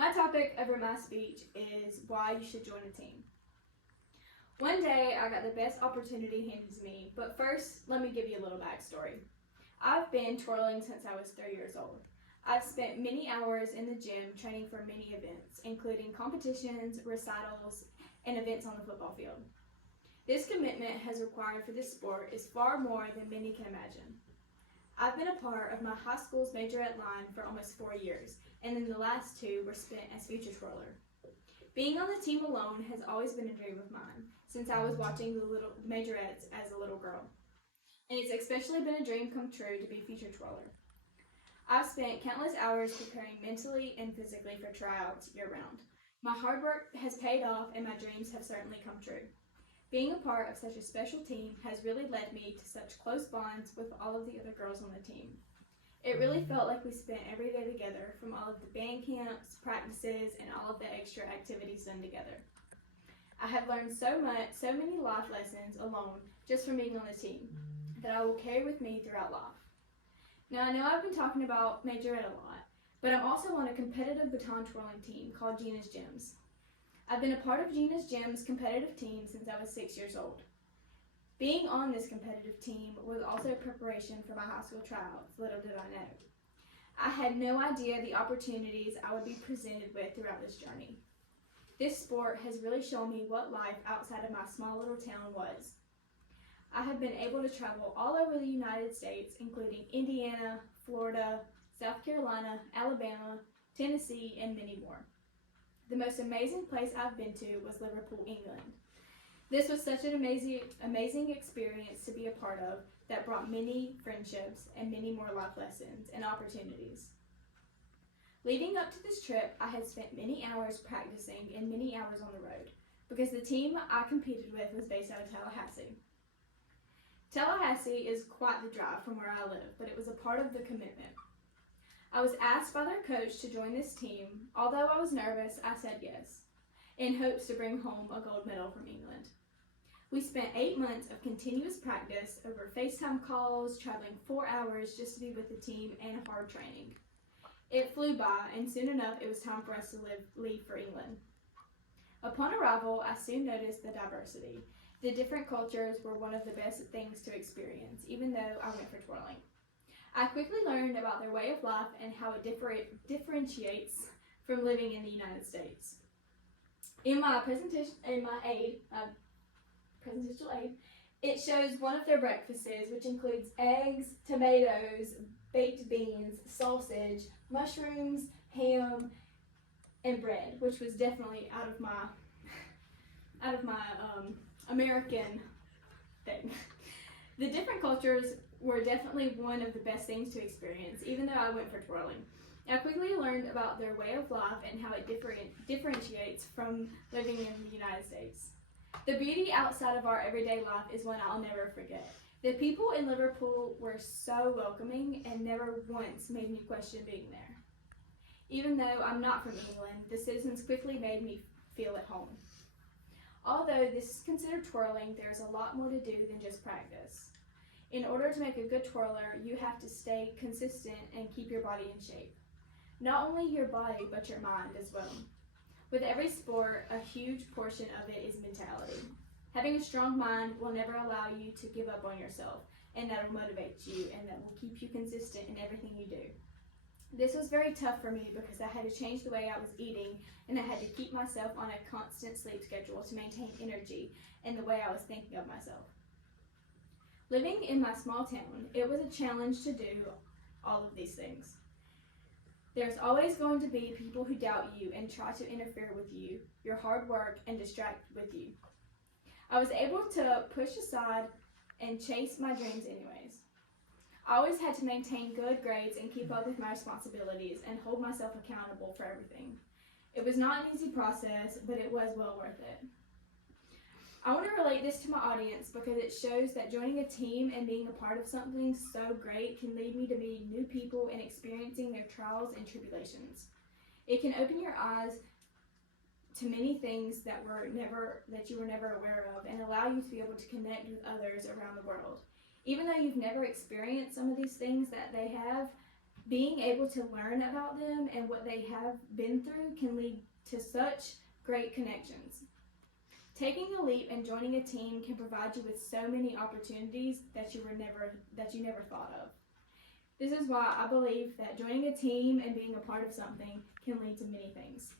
My topic over my speech is why you should join a team. One day, I got the best opportunity handed to me, but first, let me give you a little backstory. I've been twirling since I was 3 years old. I've spent many hours in the gym training for many events, including competitions, recitals, and events on the football field. This commitment has required for this sport is far more than many can imagine. I've been a part of my high school's majorette line for almost 4 years, and then the last 2 were spent as feature twirler. Being on the team alone has always been a dream of mine, since I was watching the majorettes as a little girl. And it's especially been a dream come true to be feature twirler. I've spent countless hours preparing mentally and physically for tryouts year-round. My hard work has paid off and my dreams have certainly come true. Being a part of such a special team has really led me to such close bonds with all of the other girls on the team. It really felt like we spent every day together, from all of the band camps, practices, and all of the extra activities done together. I have learned so many life lessons alone just from being on the team that I will carry with me throughout life. Now, I know I've been talking about majorette a lot, but I'm also on a competitive baton twirling team called Gina's Gems. I've been a part of Gina's Gems competitive team since I was 6 years old. Being on this competitive team was also preparation for my high school tryouts, little did I know. I had no idea the opportunities I would be presented with throughout this journey. This sport has really shown me what life outside of my small little town was. I have been able to travel all over the United States, including Indiana, Florida, South Carolina, Alabama, Tennessee, and many more. The most amazing place I've been to was Liverpool, England. This was such an amazing experience to be a part of that brought many friendships and many more life lessons and opportunities. Leading up to this trip, I had spent many hours practicing and many hours on the road because the team I competed with was based out of Tallahassee. Tallahassee is quite the drive from where I live, but it was a part of the commitment. I was asked by their coach to join this team. Although I was nervous, I said yes, in hopes to bring home a gold medal from England. We spent 8 months of continuous practice over FaceTime calls, traveling 4 hours just to be with the team, and hard training. It flew by, and soon enough it was time for us to leave for England. Upon arrival, I soon noticed the diversity. The different cultures were one of the best things to experience, even though I went for twirling. I quickly learned about their way of life and how it differentiates from living in the United States. In my presidential aid, it shows one of their breakfasts, which includes eggs, tomatoes, baked beans, sausage, mushrooms, ham, and bread, which was definitely out of my American thing. The different cultures were definitely one of the best things to experience, even though I went for twirling. I quickly learned about their way of life and how it differentiates from living in the United States. The beauty outside of our everyday life is one I'll never forget. The people in Liverpool were so welcoming and never once made me question being there. Even though I'm not from England, the citizens quickly made me feel at home. Although this is considered twirling, there's a lot more to do than just practice. In order to make a good twirler, you have to stay consistent and keep your body in shape. Not only your body, but your mind as well. With every sport, a huge portion of it is mentality. Having a strong mind will never allow you to give up on yourself, and that will motivate you, and that will keep you consistent in everything you do. This was very tough for me because I had to change the way I was eating, and I had to keep myself on a constant sleep schedule to maintain energy and the way I was thinking of myself. Living in my small town, it was a challenge to do all of these things. There's always going to be people who doubt you and try to interfere with you, your hard work, and distract with you. I was able to push aside and chase my dreams anyways. I always had to maintain good grades and keep up with my responsibilities and hold myself accountable for everything. It was not an easy process, but it was well worth it. I want to relate this to my audience because it shows that joining a team and being a part of something so great can lead me to meet new people and experiencing their trials and tribulations. It can open your eyes to many things that you were never aware of and allow you to be able to connect with others around the world. Even though you've never experienced some of these things that they have, Being able to learn about them and what they have been through can lead to such great connections. Taking the leap and joining a team can provide you with so many opportunities that you never thought of. This is why I believe that joining a team and being a part of something can lead to many things.